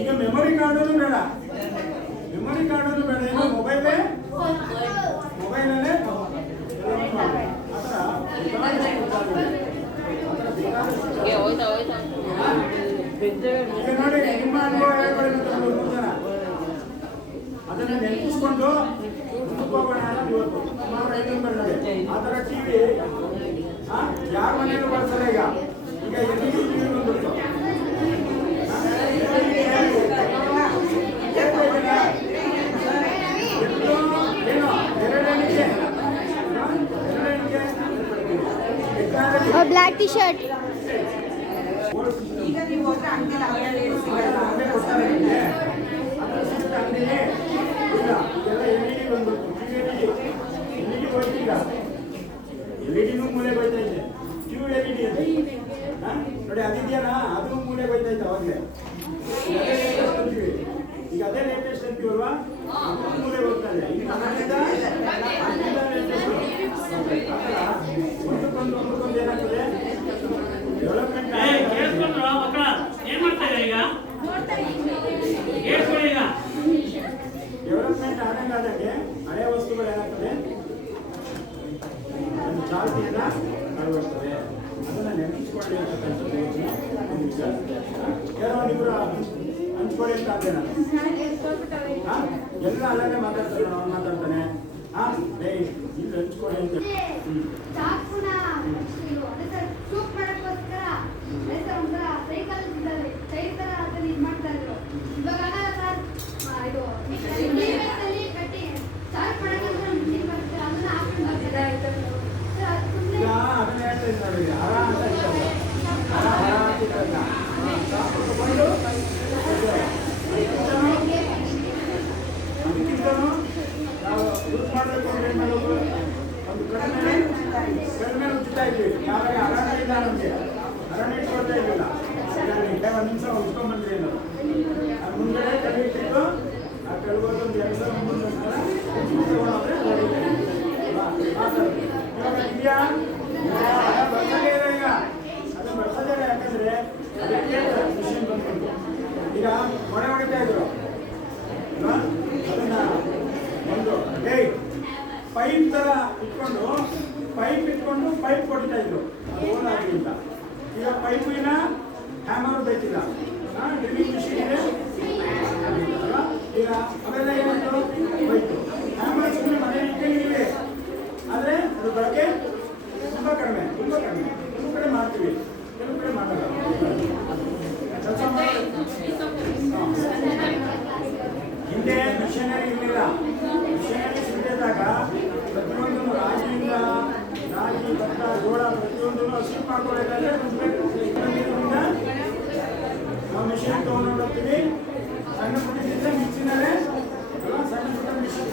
ಈಗ memory card ಬೇಡ, memory card ಬೇಡ, ಈಗ ಮೊಬೈಲಲ್ಲೇ ನೋಡಿ ನಿಮ್ಮ ಅನುಭವ ಹೇಳ್ಕೊಳ್ಳಿ. ಅದನ್ನು ನೆನಪಿಸ್ಕೊಂಡು ಮುಂದಕ್ಕೆ ಹೋಗೋಣ. ಇವತ್ತು ಸುಮಾರು 5 ನಿಮಿಷ ಆ ಥರ ಟಿವಿ ಯಾರ ಮನೆಯಲ್ಲೂ ಬಳಸಲ್ಲ. ಈಗ ಎಲ್ಲಿ ಟಿವಿ ಬಂದ್ಬಿಡ್ತು. ब्लैक टी शर्ट ಎಲ್ಇಡಿನೂ ಮೂಲೆ ಬೈತಾ ಇದೆ. ಕ್ಯೂ ಎಲ್ಇಡಿ ಇದೆ ನೋಡಿ, ಅದಿದೆಯಲ್ಲ, ಅದು ಮೂಲೆ ಬೈತಾ ಇತ್ತು ಅವಾಗಲೇ. ಈಗ ಅದೇ ಲೇಟೆಸ್ಟ್ ಅಂತೀವಲ್ವಾ, ಅದು ಮೂಲೆ ಹೋಗ್ತಾ ಇದೆ. ಒಂದಕ್ಕೊಂದು ಏನಾಗ್ತದೆ ಡೆವಲಪ್ಮೆಂಟ್ ಡೆವಲಪ್ಮೆಂಟ್ ಆದಂಗೆ ಹಳೆಯ ವಸ್ತುಗಳು ಏನಾಗ್ತದೆ, ಒಂದು ಚಾಲ್ತಿಯಿಂದ ಅಳವಡಿಸ್ತದೆ. ಅದನ್ನು ನೆನಪಿಸ್ಕೊಳ್ಳಿ ಅಂತಕ್ಕಂಥದ್ದು ಏನೋ ನಿಮ್ರು ಹಂಚ್ಕೊಳ್ಳಿ ಅಂತ ಅಂದೆ ನಾನು. ಎಲ್ಲ ಅಲ್ಲೇ ಮಾತಾಡ್ತಾನೆ, ಅವ್ನು ಮಾತಾಡ್ತಾನೆ. ಇಲ್ಲಿ ಹಂಚ್ಕೊಳ್ಳಿ ಅಂತ ಅದನ್ನ ಹೇಳ್ತಾ ಇದ್ದೀನಿ ನೋಡಿ. ಆರಾಮ ಅದಕ್ಕಿಂತಲೂ ನಾವು ಯೂಸ್ ಮಾಡಬೇಕು ಅಂದ್ರೆ ಏನು ಮಾಡೋದು, ಒಂದು ಕಡಿಮೆ ಉಜ್ಜುತ್ತಾ ಇದ್ವಿ. ಯಾವಾಗ ಅರಣ್ಯ ಇಲ್ಲ, ನಮಗೆ ಅರಣ್ಯ ಇಟ್ಕೊಳ್ತಾ ಇರಲಿಲ್ಲ. ಒಂದು ನಿಮಿಷ ಉಜ್ಕೊಂಡ್ಬಂದ್ರಿ ಅನ್ನೋದು, ಅದು ಮುಂದೆ ಕಡೆ ಇಟ್ಟಿದ್ದು ಆ ಕೆಳಗೋದು ಒಂದು 2 ಸಲ 3 ಸಲ ತಗೊಂಡೋದ್ರೆ ಇವಾಗ ಇದೆಯಾ ಬರ್ತದೆ ಈಗ, ಅದು ಬರ್ತದೆ. ಯಾಕಂದ್ರೆ ಅದಕ್ಕೆ ಮಿಷಿನ್ ಬಂದ್ಕೊಂಡು ಈಗ ಮೊಳೆ ಹೊಡಿತಾ ಇದ್ರು. ಅದನ್ನ ಒಂದು ಪೈಪ್ ತರ ಇಟ್ಕೊಂಡು ಪೈಪ್ ಕೊಡ್ತಾ ಇದ್ರು, ಅದು ಓನಾಗಿ ಅಂತ. ಈಗ ಪೈಪಿನ ಹ್ಯಾಮರ್ ಬೇಕಿಲ್ಲ, ಡ್ರಿಲ್ಲಿಂಗ್ ಮಿಷಿನ್ ಇದೆ. ಈಗ ಅವೆಲ್ಲ ಏನಾಯ್ತು, ಬೈತು ಹ್ಯಾಮರ್ ಸುಮ್ಮನೆ ಮನೆ ಇಟ್ಟಂಗಿವೆ, ಆದರೆ ಅದು ಬಳಕೆ ತುಂಬ ಕಡಿಮೆ. ಕೆಲವು ಕಡೆ ಮಾಡ್ತೀವಿ, ಕೆಲವು ಕಡೆ ಮಾಡಲ್ಲ. ಹಿಂದೆ ಮಿಷನರಿ ಇರಲಿಲ್ಲ. ಮಿಷನರಿ ಸಿಗದಾಗ ಪ್ರತಿಯೊಂದನ್ನು ರಾಗಿ, ಭತ್ತ, ಜೋಳ ಪ್ರತಿಯೊಂದನ್ನು ಹಸಿ ಮಾಡ್ಕೊಳ್ಬೇಕಾದ್ರೆ ನಾವು ಮಿಷನ್ ತೊಗೊಂಡು ಹೋಗ್ತೀವಿ. ಸಣ್ಣ ಪುಟ್ಟಿದ್ದ ಮಿಕ್ಸಿನಲ್ಲೇ ಸಣ್ಣ ಪುಟ್ಟ ಮಿಷನ್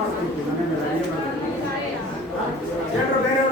ಮಾಡ್ಕೊಳ್ತೀವಿ. ಮನೆಯಲ್ಲಿ ಅಡುಗೆ ಮಾಡ್ತೀವಿ. ಬೇರೆ